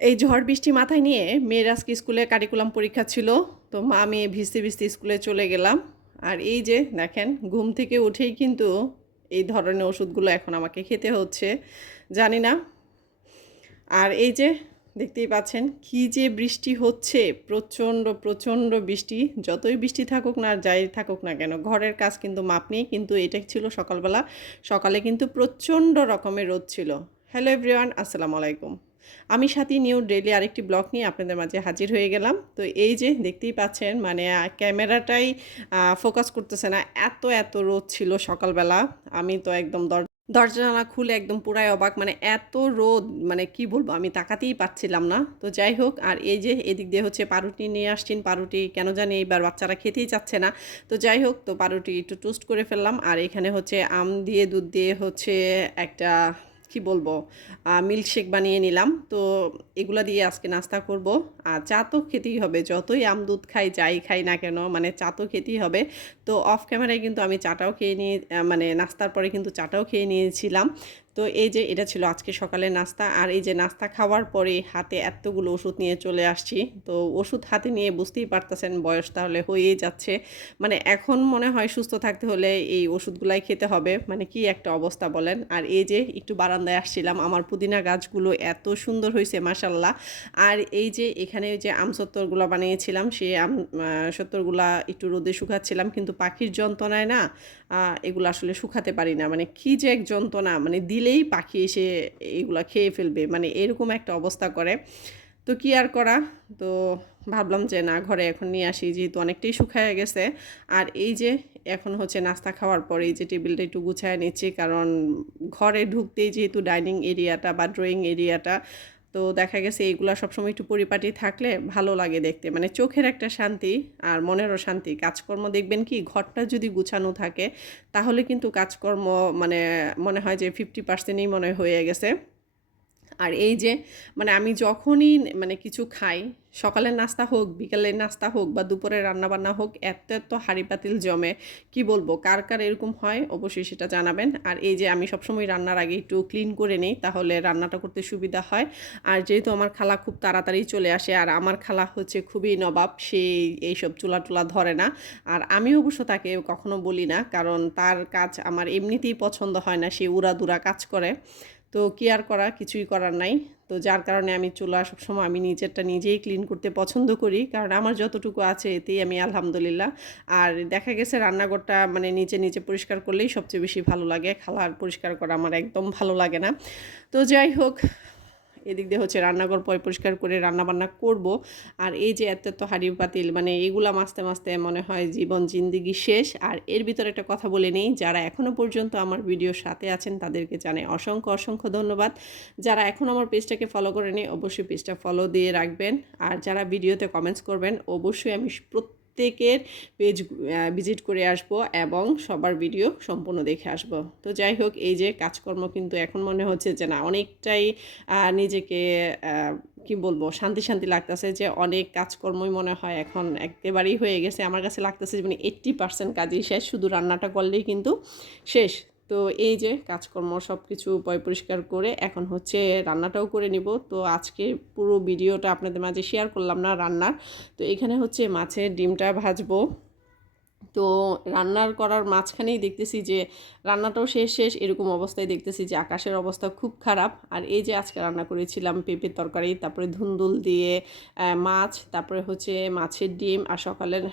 এই ঝড় বৃষ্টি মাথায় নিয়ে মেয়ের আজকে স্কুলে কারিকুলাম পরীক্ষা ছিল, তো মা মেয়ে ভিজতে ভিজতে স্কুলে চলে গেলাম। আর এই যে দেখেন, ঘুম থেকে উঠেই কিন্তু এই ধরনের ওষুধগুলো এখন আমাকে খেতে হচ্ছে, জানি না। আর এই যে দেখতেই পাচ্ছেন, কি যে বৃষ্টি হচ্ছে, প্রচণ্ড প্রচণ্ড বৃষ্টি। যতই বৃষ্টি থাকুক না আর যাই থাকুক না কেন, ঘরের কাজ কিন্তু মাপ নেই কিন্তু এটা ছিল সকালবেলা। সকালে কিন্তু প্রচণ্ড রকমের রোদ ছিল। হ্যালো এভরিওয়ান আসসালামু আলাইকুম। আমি সাথী নিউ ডেইলি আরেকটি ব্লগ নিয়ে আপনাদের মাঝে হাজির হয়ে গেলাম। তো এই যে দেখতেই পাচ্ছেন মানে ক্যামেরাটাই ফোকাস করতেছে না। এত এত রোদ ছিল সকালবেলা। আমি তো একদম দর, দরজা জানালা খুলে একদম পুরাই অবাক। মানে এত রোদ মানে কি বলব? আমি তাকাতেই পারছিলাম না। তো যাই হোক, আর এই যে এদিক দিয়ে হচ্ছে পাউরুটি নিয়ে আসছেন। পাউরুটি কেন জানি এইবার বাচ্চারা খেতেই চাচ্ছে না। তো যাই হোক, তো পাউরুটি একটু টোস্ট করে ফেললাম। আর এখানে হচ্ছে আম দিয়ে, দুধ দিয়ে হচ্ছে একটা কি বলব? মিল্কশেক বানিয়ে নিলাম। তো এগুলো দিয়ে আজকে নাস্তা করব। আর চা তো খেতেই হবে। যতই আম, দুধ খাই, যাই খাই না কেন মানে চা তো খেতেই হবে। তো অফ ক্যামেরায় কিন্তু আমি চাটাও খেয়ে নিয়ে মানে নাস্তার পরে কিন্তু চাটাও খেয়ে নিয়েছিলাম। তো এই যে এটা ছিল আজকে সকালে নাস্তা। আর এই যে নাস্তা খাওয়ার পরে হাতে এতগুলো ওষুধ নিয়ে চলে আসছি। তো ওষুধ হাতে নিয়ে বুঝতেই পারতেছেন বয়স তাহলে হয়েই যাচ্ছে। মানে এখন মনে হয় সুস্থ থাকতে হলে এই ওষুধগুলাই খেতে হবে। মানে কি একটা অবস্থা বলেন। আর এই যে একটু বারান্দায় আসছিলাম, আমার পুদিনা গাছগুলো এত সুন্দর হয়েছে মাসাল্লাহ আর এই যে এখানে যে আম সত্তরগুলো বানিয়েছিলাম সে আম সত্তরগুলা একটু রোদে শুকাচ্ছিলাম। কিন্তু পাখির যন্ত্রণায় না এগুলো আসলে শুকাতে পারি না। মানে কি যে এক যন্ত্রণা মানে দিলেই পাখি এসে এগুলো খেয়ে ফেলবে। মানে এরকম একটা অবস্থা করে। তো কি আর করা? তো ভাবলাম যে না, ঘরে এখন নিয়ে আসি, যেহেতু অনেকটাই শুকায় গেছে। আর এই যে এখন হচ্ছে নাস্তা খাওয়ার পরে এই যে টেবিলটা একটু গুছায় নিচ্ছি, কারণ ঘরে ঢুকতেই যেহেতু ডাইনিং এরিয়াটা বা ড্রয়িং এরিয়াটা তো দেখা গেছে এইগুলো সবসময় একটু পরিপাটি থাকলে ভালো লাগে দেখতে। মানে চোখের একটা শান্তি আর মনেরও শান্তি। কাজকর্ম দেখবেন কি, ঘরটা যদি গুছানো থাকে, তাহলে কিন্তু কাজকর্ম মানে মনে হয় যে ফিফটি পার্সেন্টই মনে হয়ে গেছে। আর এই যে মানে আমি যখনই মানে কিছু খাই, সকালের নাস্তা হোক, বিকালের নাস্তা হোক বা দুপুরের রান্না বান্না হোক, এত এত হাঁড়ি পাতিল জমে, কি বলব, কার কার এরকম হয় অবশ্যই সেটা জানাবেন। আর এই যে, আমি সবসময় রান্নার আগে একটু ক্লিন করে নিই, তাহলে রান্নাটা করতে সুবিধা হয়। আর যেহেতু আমার খালা খুব তাড়াতাড়ি চলে আসে, আর আমার খালা হচ্ছে খুবই নবাব, সে এইসব চুলা টুলা ধরে না। আর আমি অবশ্য তাকে কখনো বলি না, কারণ তার কাজ আমার এমনিতেই পছন্দ হয় না, সে উড়াদুরা কাজ করে। তো কেয়ার করা কিছুই করার নাই। তো যার কারণে আমি চুলা সবসময় আমি নিজেরটা নিজেই ক্লিন করতে পছন্দ করি। কারণ আমার যতটুকু আছে এতেই আমি আলহামদুলিল্লাহ। আর দেখা গেছে রান্নাঘরটা মানে নিচে নিচে পরিষ্কার করলেই সবচেয়ে বেশি ভালো লাগে। খালার পরিষ্কার করা আমার একদম ভালো লাগে না। তো যাই হোক এদিক দিয়ে হচ্ছে রান্নাঘর পরিষ্কার করে রান্না বান্না করব। আর এই যে এত এত হাড়ি পাতিল মানে এগুলা মাসতে মাসতে মনে হয় জীবন, জিন্দিগি শেষ। আর এর ভিতরে একটা কথা বলে নেই, যারা এখনও পর্যন্ত আমার ভিডিওর সাথে আছেন তাদেরকে জানাই অসংখ্য অসংখ্য ধন্যবাদ। যারা এখন আমার পেজটাকে ফলো করেনি অবশ্যই পেজটা ফলো দিয়ে রাখবেন। আর যারা ভিডিওতে কমেন্টস করবেন, অবশ্যই আমি প্রত্যেকের পেজ ভিজিট করে আসব এবং সবার ভিডিও সম্পূর্ণ দেখে আসব। তো যাই হোক, এই যে কাজকর্ম কিন্তু এখন মনে হচ্ছে যে না, অনেকটাই নিজেকে কি বলব, শান্তি শান্তি লাগতেছে যে অনেক কাজকর্মই মনে হয় এখন একেবারেই হয়ে গেছে। আমার কাছে লাগতেছে মানে এইট্টি পার্সেন্ট কাজই শেষ, শুধু রান্নাটা করলেই কিন্তু শেষ। তো এই যে কাজকর্ম সব কিছু পয় পরিষ্কার করে এখন হচ্ছে রান্নাটাও করে নিব। তো আজকে পুরো ভিডিওটা আপনাদের মাঝে শেয়ার করলাম না রান্নার। তো এখানে হচ্ছে মাছের ডিমটা ভাজবো। তো রান্নার করার মাঝখানেই দেখতেছি যে রান্নাটাও শেষ শেষ এরকম অবস্থায় দেখতেছি যে আকাশের অবস্থা খুব খারাপ। আর এই যে আজকে রান্না করেছিলাম পেঁপের তরকারি, তারপরে ধুন্দুল দিয়ে মাছ, তারপরে হচ্ছে মাছের ডিম আর সকালের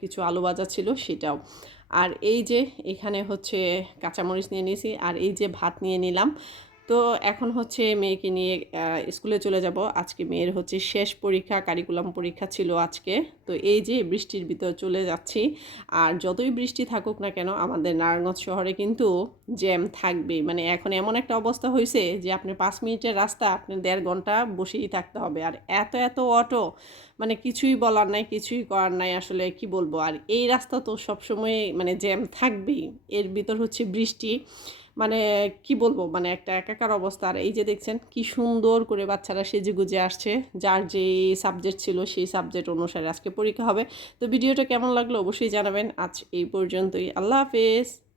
কিছু আলু ভাজা ছিল সেটাও। আর এই যে এখানে হচ্ছে কাঁচামরিচ নিয়ে নিয়েছি আর এই যে ভাত নিয়ে নিলাম। তো এখন হচ্ছে মেয়েকে নিয়ে স্কুলে চলে যাব। আজকে মেয়ের হচ্ছে শেষ পরীক্ষা কারিকুলাম পরীক্ষা ছিল আজকে। তো এই যে বৃষ্টির ভিতর চলে যাচ্ছি। আর যতই বৃষ্টি থাকুক না কেন, আমাদের নারায়ণগঞ্জ শহরে কিন্তু জ্যাম থাকবেই। মানে এখন এমন একটা অবস্থা হয়েছে যে আপনি পাঁচ মিনিটের রাস্তা, আপনি দেড় ঘণ্টা বসেই থাকতে হবে। আর এত এত অটো মানে কিছুই বলার নাই, কিছুই করার নাই আসলে, কি বলব? আর এই রাস্তা তো সবসময় মানে জ্যাম থাকবেই। এর ভিতর হচ্ছে বৃষ্টি। মানে কি বলব? মানে একটা একাকার অবস্থা। আর এই যে দেখছেন কি সুন্দর করে বাচ্চারা সেজে গুজে আসছে। যার যে সাবজেক্ট ছিল সেই সাবজেক্ট অনুসারে আজকে পরীক্ষা হবে। তো ভিডিওটা কেমন লাগল অবশ্যই জানাবেন। আজ এই পর্যন্তই। আল্লাহ হাফেজ।